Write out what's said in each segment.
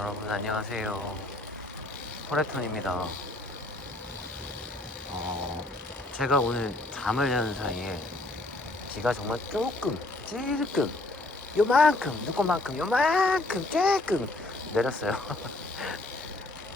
여러분 안녕하세요. 포레톤입니다. 제가 오늘 잠을 자는 사이에 비가 정말 찔끔 요만큼 눈곱만큼 요만큼 쬐끔 내렸어요.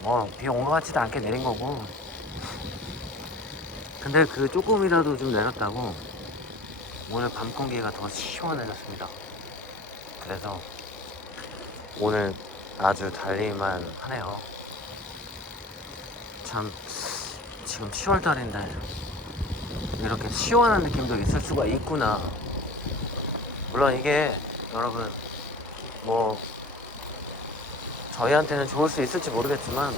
뭐 비 온 것 같지도 않게 내린 거고, 근데 그 조금이라도 좀 내렸다고 오늘 밤 공기가 더 시원해졌습니다. 그래서 오늘 아주 달릴만 하네요. 참, 지금 10월달인데 이렇게 시원한 느낌도 있을 수가 있구나. 물론 이게 여러분 뭐 저희한테는 좋을 수 있을지 모르겠지만,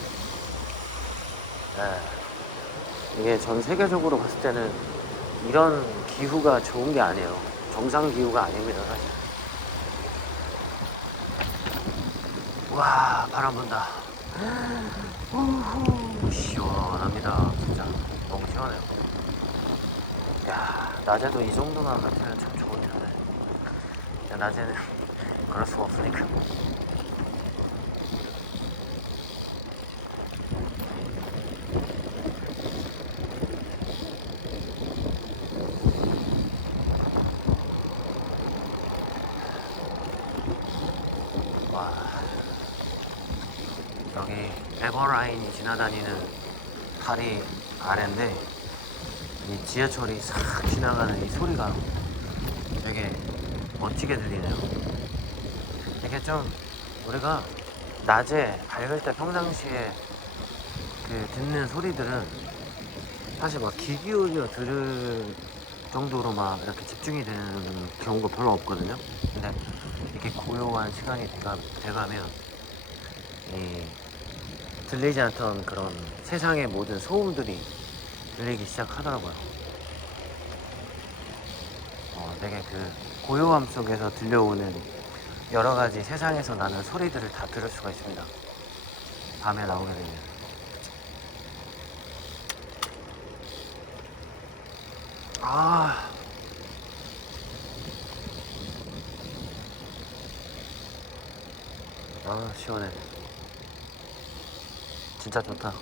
이게 전 세계적으로 봤을 때는 이런 기후가 좋은 게 아니에요. 정상 기후가 아닙니다, 사실. 와, 바람 분다. 우후, 시원합니다. 진짜 너무 시원해요. 야, 낮에도 이 정도만 같으면 참 좋은 텐데 낮에는 그럴 수가 없으니까. 와, 여기 에버라인이 지나다니는 다리 아래인데 이 지하철이 싹 지나가는 이 소리가 되게 멋지게 들리네요. 이게 좀 우리가 낮에 밝을 때 평상시에 그 듣는 소리들은 사실 막 귀 기울여 들을 정도로 막 이렇게 집중이 되는 경우가 별로 없거든요. 근데 이렇게 고요한 시간이 돼가면 이 들리지 않던 그런 세상의 모든 소음들이 들리기 시작하더라고요. 되게 그 고요함 속에서 들려오는 여러 가지 세상에서 나는 소리들을 다 들을 수가 있습니다. 밤에 나오게 되면. 아, 시원해. 진짜 좋다.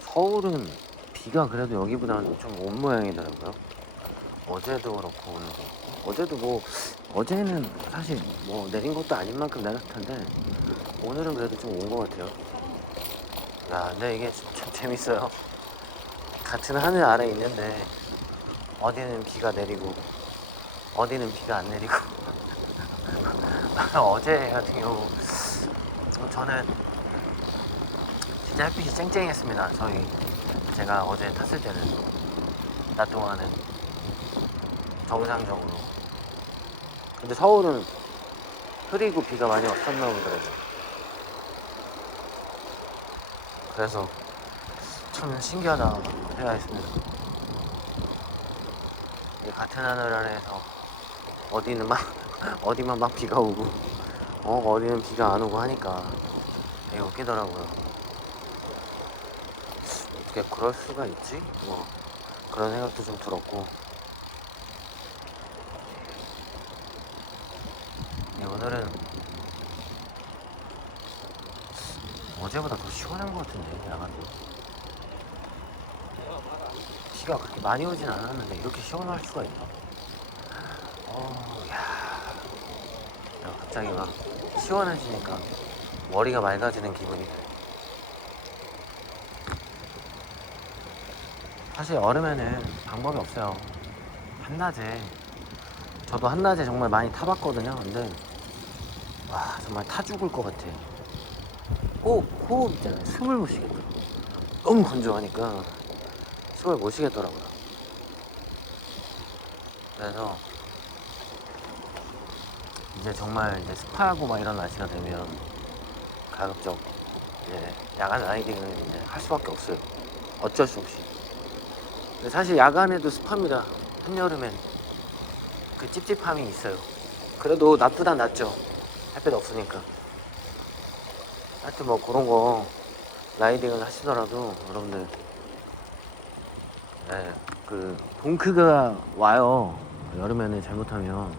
서울은 비가 그래도 여기보다는 좀 온 모양이더라고요. 어제도 그렇고 오늘도 그렇고. 어제도 뭐 어제는 사실 뭐 내린 것도 아닌 만큼 내렸을 텐데 오늘은 그래도 좀 온 것 같아요. 야, 근데 이게 참 재밌어요. 같은 하늘 아래 있는데 어디는 비가 내리고 어디는 비가 안 내리고. 어제 같은 경우 저는 진짜 햇빛이 쨍쨍했습니다. 제가 어제 탔을 때는 낮 동안은 정상적으로. 근데 서울은 흐리고 비가 많이 없었나 보더라고요. 그래서 참 신기하다 생각했습니다. 같은 하늘 아래에서 어디는 막 어디만 막 비가 오고 어디는 비가 안 오고 하니까 되게 웃기더라고요. 어떻게 그럴 수가 있지? 뭐 그런 생각도 좀 들었고. 오늘은 어제보다 더 시원한 것 같은데, 야간도. 비가 그렇게 많이 오진 않았는데 이렇게 시원할 수가 있나? 야, 갑자기 막 시원해지니까 머리가 맑아지는 기분이. 사실 여름에는 방법이 없어요. 한낮에, 저도 한낮에 정말 많이 타봤거든요. 근데 와, 정말 타 죽을 것 같아. 호흡 있잖아요. 숨을 못 쉬겠더라고. 너무 건조하니까 숨을 못 쉬겠더라고요. 그래서 이제 정말 이제 습하고 막 이런 날씨가 되면 가급적 이제 야간 라이딩을 이제 할 수밖에 없어요. 어쩔 수 없이. 근데 사실 야간에도 습합니다. 한여름엔 그 찝찝함이 있어요. 그래도 낮보단 낫죠. 햇빛 없으니까. 하여튼 뭐 그런 거 라이딩을 하시더라도 여러분들, 네, 그 동크가 와요. 여름에는 잘못하면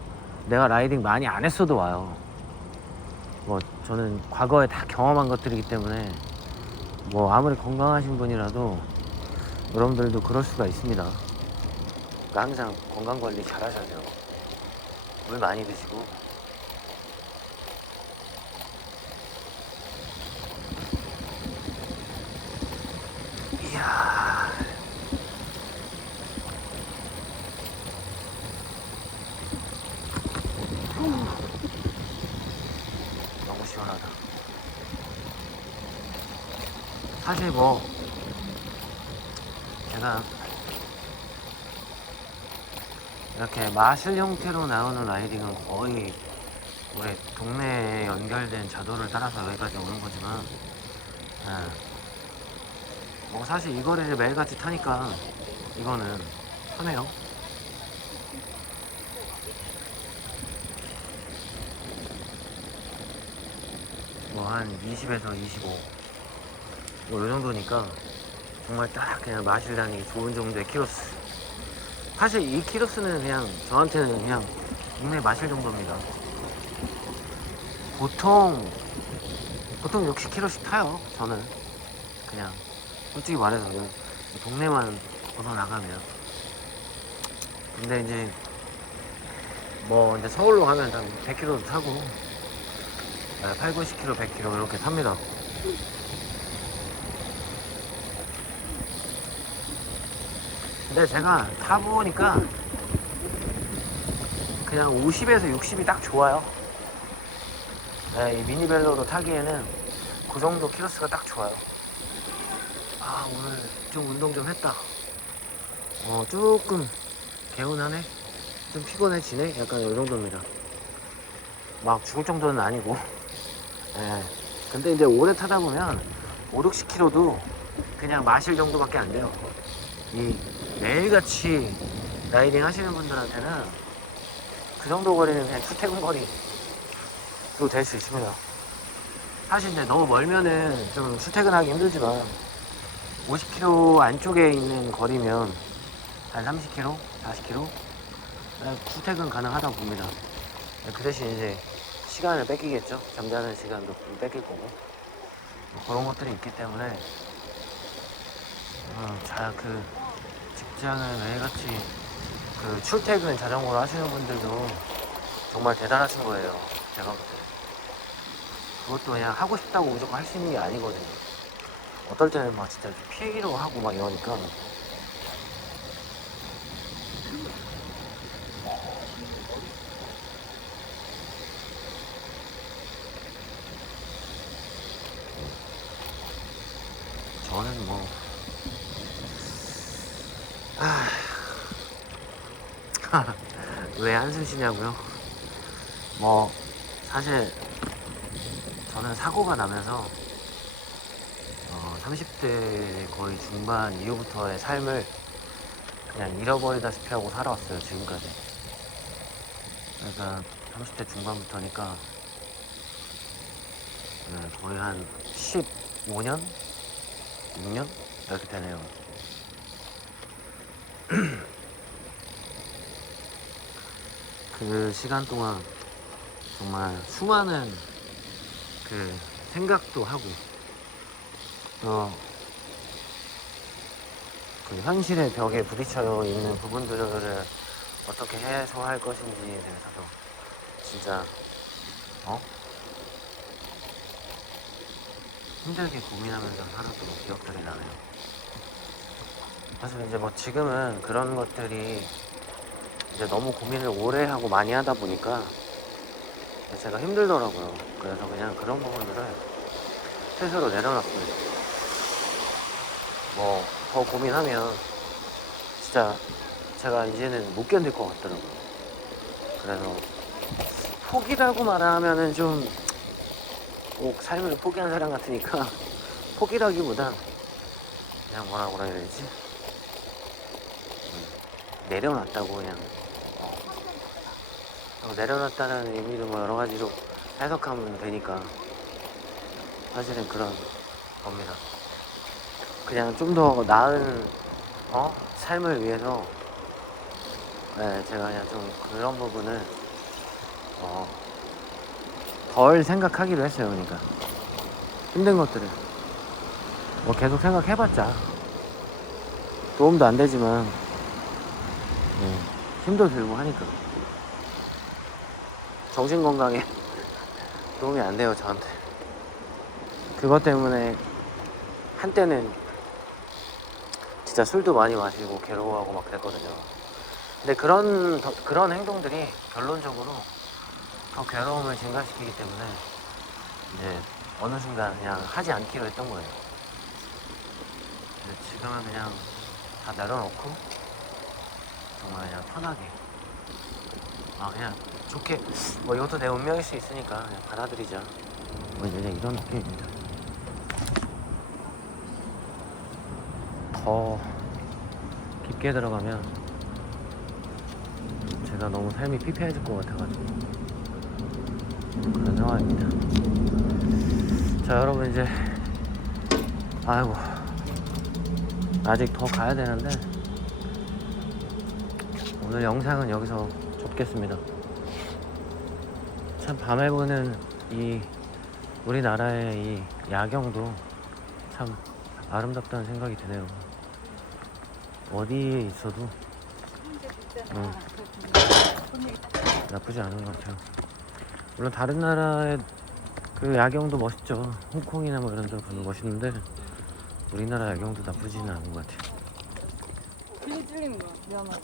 내가 라이딩 많이 안 했어도 와요. 뭐 저는 과거에 다 경험한 것들이기 때문에 뭐 아무리 건강하신 분이라도 여러분들도 그럴 수가 있습니다. 그러니까 항상 건강관리 잘 하셔야 돼요. 물 많이 드시고. 이야, 너무 시원하다. 사실 뭐 제가 이렇게 마실 형태로 나오는 라이딩은 거의 우리 동네에 연결된 자도를 따라서 여기까지 오는 거지만, 예, 뭐 사실 이 거리를 매일같이 타니까 이거는 편해요. 뭐 한 20에서 25, 뭐 이 정도니까 정말 딱 그냥 마실 다니기 좋은 정도의 키로수. 사실 이 키로수는 그냥 저한테는 그냥 동네 마실 정도입니다. 보통 60km씩 타요. 저는 그냥 솔직히 말해서는 동네만 벗어나가면. 근데 이제 뭐 이제 서울로 가면 한 100km도 타고 8, 90km, 100km 이렇게 탑니다. 근데 제가 타보니까 그냥 50에서 60이 딱 좋아요. 네, 이 미니벨로로 타기에는 그 정도 키로수가 딱 좋아요. 아, 오늘 좀 운동 좀 했다. 조금 개운하네? 좀 피곤해지네? 약간 이 정도입니다. 막 죽을 정도는 아니고. 네. 근데 이제 오래 타다 보면 5, 60km도 그냥 마실 정도밖에 안 돼요. 이 매일같이 라이딩 하시는 분들한테는 그 정도 거리는 그냥 출퇴근 거리도 될 수 있습니다. 사실 이제 너무 멀면은 좀 출퇴근하기 힘들지만 50km 안쪽에 있는 거리면 한 30km, 40km 출퇴근 가능하다고 봅니다. 그 대신 이제 시간을 뺏기겠죠. 잠자는 시간도 좀 뺏길 거고 뭐 그런 것들이 있기 때문에 그 직장을 매일같이 그 출퇴근 자전거로 하시는 분들도 정말 대단하신 거예요. 제가 볼 때. 그것도 그냥 하고 싶다고 무조건 할 수 있는 게 아니거든요. 어떨 때는 막 진짜 피해기로 하고 막 이러니까. 저는 뭐, 왜 한숨 쉬냐고요? 뭐, 사실 저는 사고가 나면서 30대 거의 중반 이후부터의 삶을 그냥 잃어버리다시피 하고 살아왔어요, 지금까지. 그러니까 30대 중반부터니까 거의 한 15년? 6년? 이렇게 되네요. 그 시간 동안 정말 수많은 그 생각도 하고 또 그 현실의 벽에 부딪혀 있는 부분들을 어떻게 해소할 것인지에 대해서도 진짜 힘들게 고민하면서 살았던 기억들이 나네요. 사실 이제 뭐 지금은 그런 것들이 이제 너무 고민을 오래 하고 많이 하다 보니까 제가 힘들더라고요. 그래서 그냥 그런 부분들을 스스로 내려놨어요. 뭐 더 고민하면 진짜 제가 이제는 못 견딜 것 같더라고요. 그래서 포기라고 말하면은 좀 꼭 삶을 포기한 사람 같으니까 포기라기보단 그냥 뭐라고 그래야 되지? 내려놨다고 그냥. 내려놨다는 의미를 뭐 여러 가지로 해석하면 되니까 사실은 그런 겁니다. 그냥 좀 더 나은 삶을 위해서 네, 제가 그냥 좀 그런 부분을 어, 덜 생각하기로 했어요. 그러니까 힘든 것들을 뭐 계속 생각해봤자 도움도 안 되지만 힘도 들고 하니까 정신 건강에 도움이 안 돼요 저한테. 그것 때문에 한때는 진짜 술도 많이 마시고 괴로워하고 막 그랬거든요. 근데 그런 행동들이 결론적으로 더 괴로움을 증가시키기 때문에 이제 어느 순간 그냥 하지 않기로 했던 거예요. 근데 지금은 그냥 다 내려놓고 정말 그냥 편하게 그냥 좋게 뭐 이것도 내 운명일 수 있으니까 그냥 받아들이자 뭐 이제 이런 느낌입니다. 더 깊게 들어가면 제가 너무 삶이 피폐해질 것 같아가지고 그런 상황입니다. 자 여러분 이제 아이고 아직 더 가야 되는데 오늘 영상은 여기서 접겠습니다. 참 밤에 보는 이 우리나라의 이 야경도 참 아름답다는 생각이 드네요. 어디에 있어도 나쁘지 않은 것 같아요. 물론 다른 나라의 그 야경도 멋있죠. 홍콩이나 뭐 이런 데 보면 멋있는데 우리나라 야경도 나쁘지는 않은 것 같아요. 길이 찔리는 거야. 미안하다.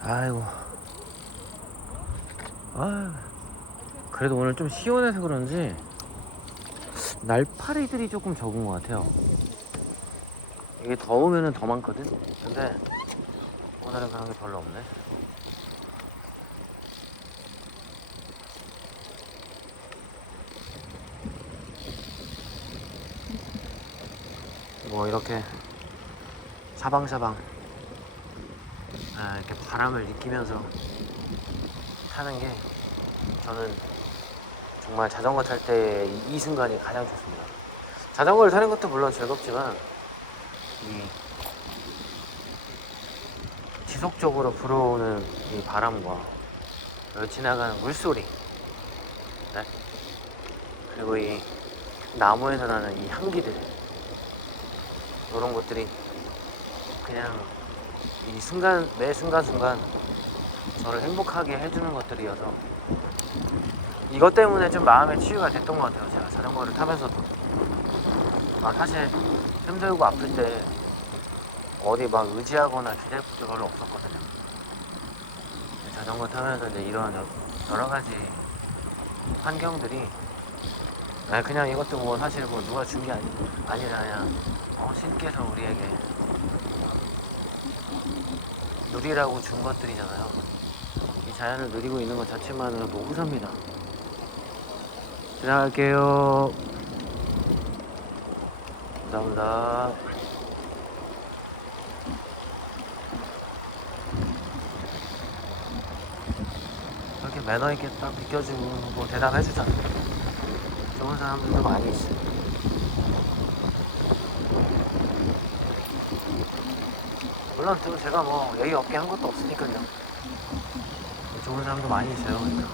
아이고 그래도 오늘 좀 시원해서 그런지 날파리들이 조금 적은 것 같아요. 이게 더우면은 더 많거든. 근데 오늘은 그런 게 별로 없네. 뭐 이렇게 사방사방 이렇게 바람을 느끼면서 타는 게 저는 정말 자전거 탈 때 이 순간이 가장 좋습니다. 자전거를 타는 것도 물론 즐겁지만 이 지속적으로 불어오는 이 바람과 여기 지나가는 물소리, 네? 그리고 이 나무에서 나는 이 향기들, 이런 것들이 그냥 이 순간, 매 순간순간 저를 행복하게 해주는 것들이어서 이것 때문에 좀 마음의 치유가 됐던 것 같아요. 제가 자전거를 타면서도 사실 힘들고 아플 때 어디 막 의지하거나 기댈 것도 별로 없었거든요. 자전거 타면서 이제 이런 여러 가지 환경들이 그냥 이것도 뭐 사실 뭐 누가 준 게 아니라 그냥 신께서 우리에게 누리라고 준 것들이잖아요. 이 자연을 누리고 있는 것 자체만으로도 우선입니다. 지나갈게요. 감사합니다. 이렇게 매너 있게 딱 비켜주고 뭐 대답해주잖아. 좋은 사람들도 많이 있어요. 물론 또 제가 뭐 예의 없게 한 것도 없으니까요. 좋은 사람도 많이 있어요. 그러니까.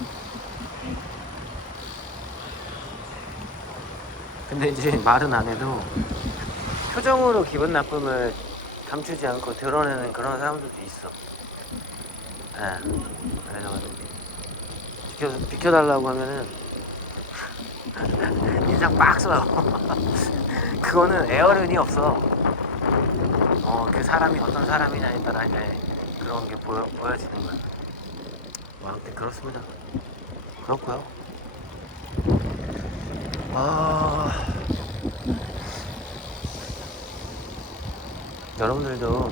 근데 이제 말은 안 해도 표정으로 기분 나쁨을 감추지 않고 드러내는 그런 사람들도 있어. 그래서 비켜달라고 하면은 인상 빡 써요. 그거는 에어른이 없어. 그 사람이 어떤 사람이냐에 따라 이제 그런 게 보여지는 거야. 아무튼 그렇습니다. 그렇고요. 여러분들도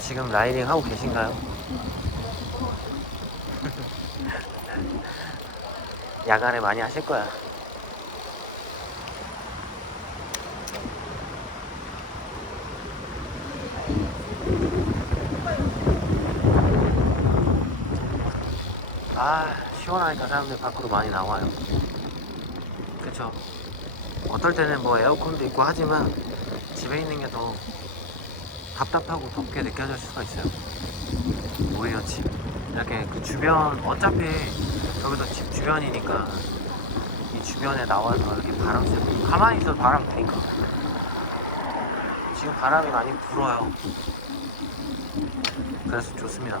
지금 라이딩 하고 계신가요? 야간에 많이 하실 거야. 시원하니까 사람들 밖으로 많이 나와요. 그쵸? 어떨 때는 뭐 에어컨도 있고 하지만 집에 있는 게 더 답답하고 덥게 느껴질 수가 있어요. 오히려 집 이렇게 그 주변 어차피 여기도 집 주변이니까 이 주변에 나와서 이렇게 바람 쐬고 가만히 있어도 바람 되니까 지금 바람이 많이 불어요. 그래서 좋습니다.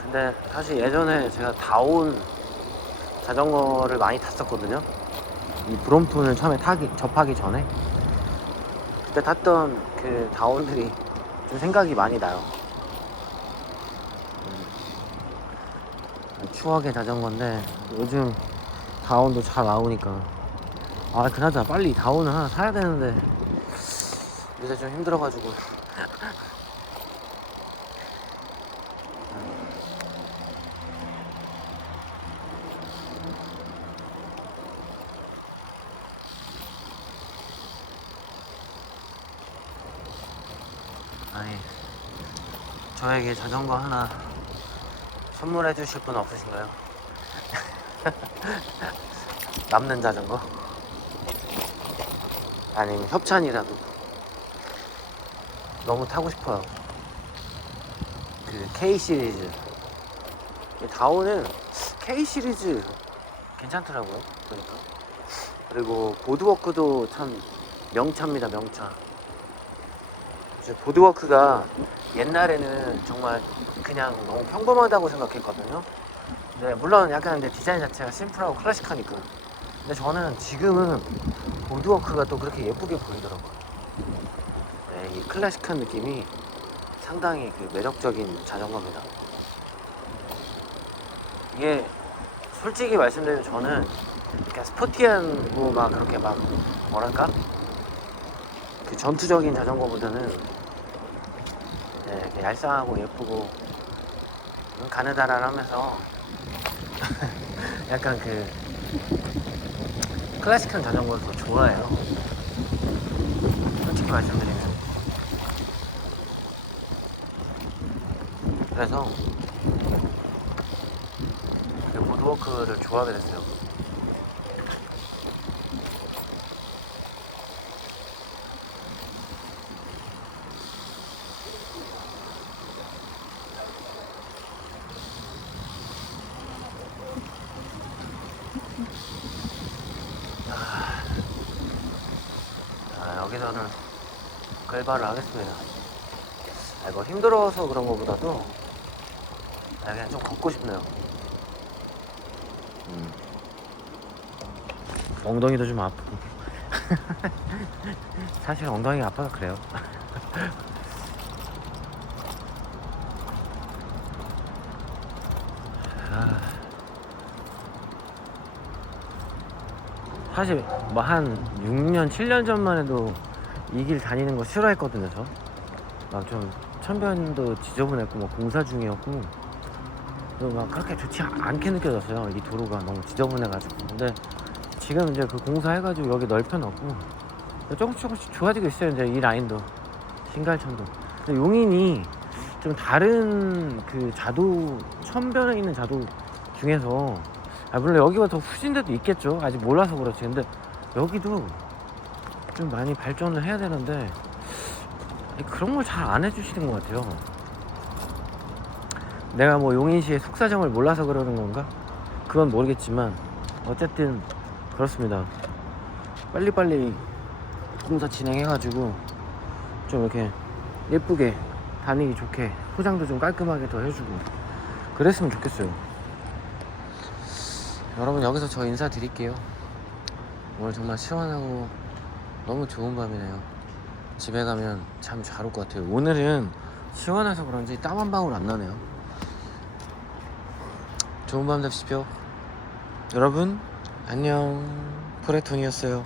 근데 사실 예전에 제가 다온 자전거를 많이 탔었거든요. 이 브롬톤을 처음에 접하기 전에 그때 탔던 그 다운들이 좀 생각이 많이 나요. 추억의 자전거인데 요즘 다운도 잘 나오니까 그나저나 빨리 다운을 하나 사야 되는데 요새 좀 힘들어가지고 아니 저에게 자전거 하나 선물해 주실 분 없으신가요? 남는 자전거? 아니면 협찬이라도 너무 타고 싶어요. 그 K 시리즈 다운은 K 시리즈 괜찮더라고요. 그러니까 그리고 보드워크도 참 명차입니다. 명차. 보드워크가 옛날에는 정말 그냥 너무 평범하다고 생각했거든요. 네, 물론 약간 근데 디자인 자체가 심플하고 클래식하니까. 근데 저는 지금은 보드워크가 또 그렇게 예쁘게 보이더라고요. 네, 이 클래식한 느낌이 상당히 그 매력적인 자전거입니다. 이게 솔직히 말씀드리면 저는 이렇게 스포티한 뭐 막 그렇게 막 뭐랄까 그 전투적인 자전거보다는 네, 이렇게 얄쌍하고 예쁘고 가느다란하면서 약간 그 클래식한 자전거를 더 좋아해요. 솔직히 말씀드리면. 그래서 그 보드워크를 좋아하게 됐어요. 여기서는 끌바를 하겠습니다. 뭐 힘들어서 그런 것보다도 그냥 좀 걷고 싶네요. 엉덩이도 좀 아프고 사실 엉덩이가 아파서 그래요. 사실 뭐 한 6년 7년 전만 해도 이 길 다니는 거 싫어했거든요. 저 막 좀 천변도 지저분했고 뭐 공사 중이었고 그리고 막 그렇게 좋지 않게 느껴졌어요. 이 도로가 너무 지저분해가지고. 근데 지금 이제 그 공사해가지고 여기 넓혀놨고 조금씩 좋아지고 있어요. 이제 이 라인도 신갈천도. 근데 용인이 좀 다른 그 자도 천변에 있는 자도 중에서 물론 여기가 더 후진 데도 있겠죠. 아직 몰라서 그렇지. 근데 여기도 좀 많이 발전을 해야 되는데 그런 걸 잘 안 해주시는 것 같아요. 내가 뭐 용인시의 속사정을 몰라서 그러는 건가? 그건 모르겠지만 어쨌든 그렇습니다. 빨리빨리 공사 진행해가지고 좀 이렇게 예쁘게 다니기 좋게 포장도 좀 깔끔하게 더 해주고 그랬으면 좋겠어요. 여러분 여기서 저 인사드릴게요. 오늘 정말 시원하고 너무 좋은 밤이네요. 집에 가면 잠 잘 올 것 같아요. 오늘은 시원해서 그런지 땀 한 방울 안 나네요. 좋은 밤 되십시오. 여러분 안녕. 포레톤이었어요.